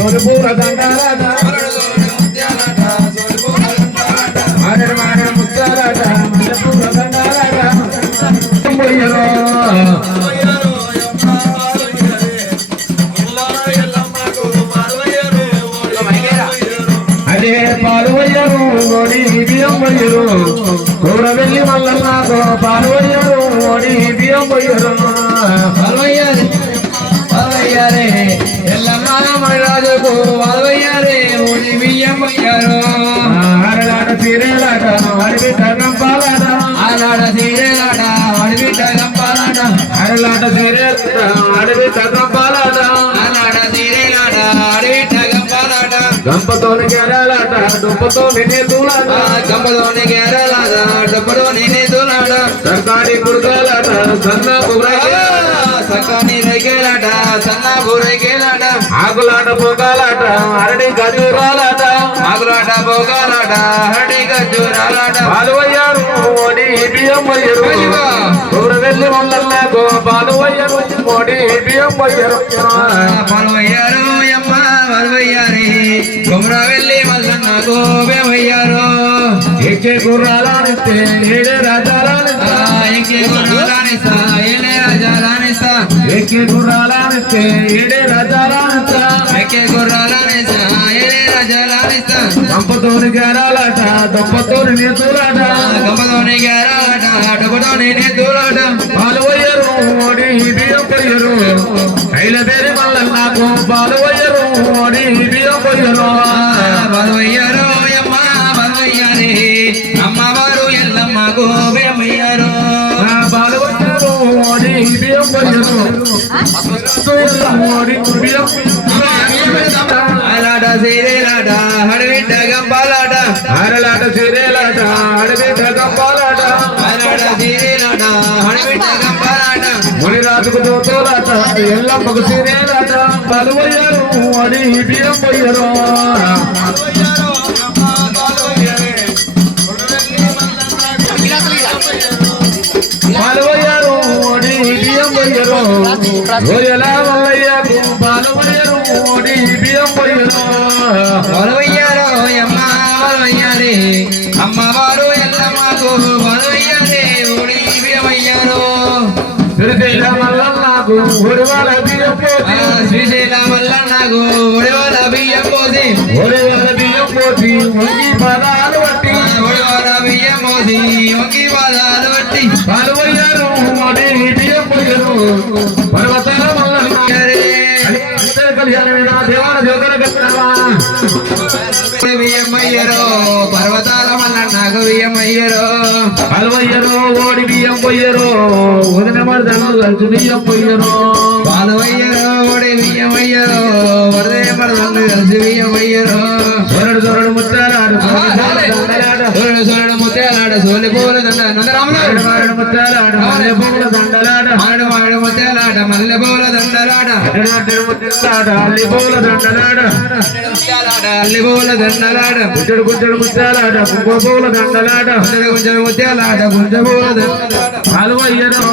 సోలుపూల దండాలాట మారడు మారడు ముత్యాలాట మల్లెపూల దండాలాట అదే పాలు వయ్యరు ఓడి బియ్యం వయ్యరు కూర వెళ్ళి మల్లన్నాకు పాలు వయ్యరు ఓడి బియ్యం వయ్యరు పాల్వయ్యారే ఎల్లమ్మ మహారాజుకు పాల్వయ్యారే ఓడి బియ్యం వయ్యారు ఆడలాట సీరేలాట అడవి తగ్గంపాలాట ఆలాడ సీరేలాట అడవి తగ్గంపాలాట ఆడలాట సీరేలాట అడవి తగ్గంపాలాట ఆలాడ సీరేలాట అడవి తగ్గంపాలాట గంపతోని గెరాలాట దుంపతో నిన్నే తూలాట గంపతోని గెరాలాట డబ్బుతో నిన్నే తూలాట సర్కారీ పుడకాలాట సన్న సకాని రైకేలాట సన్న బురైకేలాట ఆకులాట పోగాలాట అరడి గజూరాలాట ఆకులాట పోగాలాట అరడి గజూరాలాట పాలు వయ్యారు ఓడి బియ్యం వయ్యరు కూర వెళ్ళి మల్లన్నాకు పాలు వయ్యరు ఓడి బియ్యం వయ్యరు పాల్వయ్యారు అమ్మ పాల్వయ్యారి కొమరా వెళ్ళి మల్లన్న గోబెవయ్యారు ఎక్కే గుర్రాలానిస్తే ఏడే రాజాలానిస్తా ఎక్కే గుర్రాలానిస్తా ఏడే రాజాలానిస్తా ఎక్కే గుర్రాలానిస్తే ఏడే రాజాలానిస్తా ఎక్కే గుర్రాలానిస్తా ఏడే రాజాలానిస్తా గంపతోని గెరాలాట దొప్పతోని నేతులాట గంపతోని గెరాలాట డబ్బుతోని నేతులాట పాలు వయ్యరు ఓడి బియ్యం వయ్యరు కైల పేరు మల్లన్నాకు పాలు వయ్యరు ఓడి బియ్యం వయ్యరు పాల్వయ్యారు అమ్మ పాల్వయ్యారి అమ్మవారు ఎల్లమ్మ గోబెవయ్యారు పాలు వయ్యరు ఓడి బియ్యం వయ్యరు ఓడి బియ్యం అలాట సీరేలాట హడవిట్ట గంపాలాట ఆరలాట సీరేలాట అడవి గంపాలాట అలాట సీరేలాట హడవిట్ట గంపాలాట మునిరాజుకు దోతోలాట ఎల్లమ్మకు సీరేలాట పాలు వయ్యరు ఓడి బియ్యం వయ్యరు పాలు వయ్యారు ఓడి బియ్యం వయ్యరు ఎలా వల్లయ్యకు పాలు వయ్యరు ఓడి బియ్యం వయ్యరు పాల్వయ్యారు అమ్మ పాల్వయ్యారి అమ్మవారు ఎల్లమ్మకు పాల్వయ్యారే ఓడి బియ్యమయ్యారు శ్రీశైల మల్లన్నకు ఒడివాల బియ్యం పోసి శ్రీశైల మల్లన్నకు ఒడివాల బియ్యం పోసి ఒడివాల బియ్యం పోసి వంగి పదాలు బట్టి ఒడివాల బియ్యం పోసి ఒంగి పాదాలు బట్టి పాలు వయ్యారు ఓడి బియ్యం వయ్యరు పర్వతాల మల్లన్న కళ్యాణ మీద దేవాల జ్యోతుల కట్టినవా బియ్యమయ్యారు పర్వతాల మల్లన్నకు బియ్యమయ్యారు పాలు వయ్యరు ఓడి బియ్యం పోయ్యరు వదిన మరదలు లంచు బియ్యం పోయ్యరు పాల్వయ్యారు ఓడి బియ్యమయ్యారు వరదే మరదలు కలిసి బియ్యమయ్యారు సొరడు సొరడు ముత్తారాడు సోడు సోడు ముత్యాలాడ సోలి పూల దండ నందరాములు మారడు ముత్తారాడు మల్లె పూల దండలాడ మాడు మాడు ముత్యాలాడ మల్లె పూల దండలాడ అడ్డు ముత్తాడ అల్లి పూల దండలాడ ముత్యాలాడ అల్లి పూల దండలాడ గుడ్డడు గుడ్డడు ముత్తాలాడ కుంకుమ పూల దండలాడ కొంచెం ముత్యాలాడ కొంచెం పూల దండలాడ పాలు వయ్యరు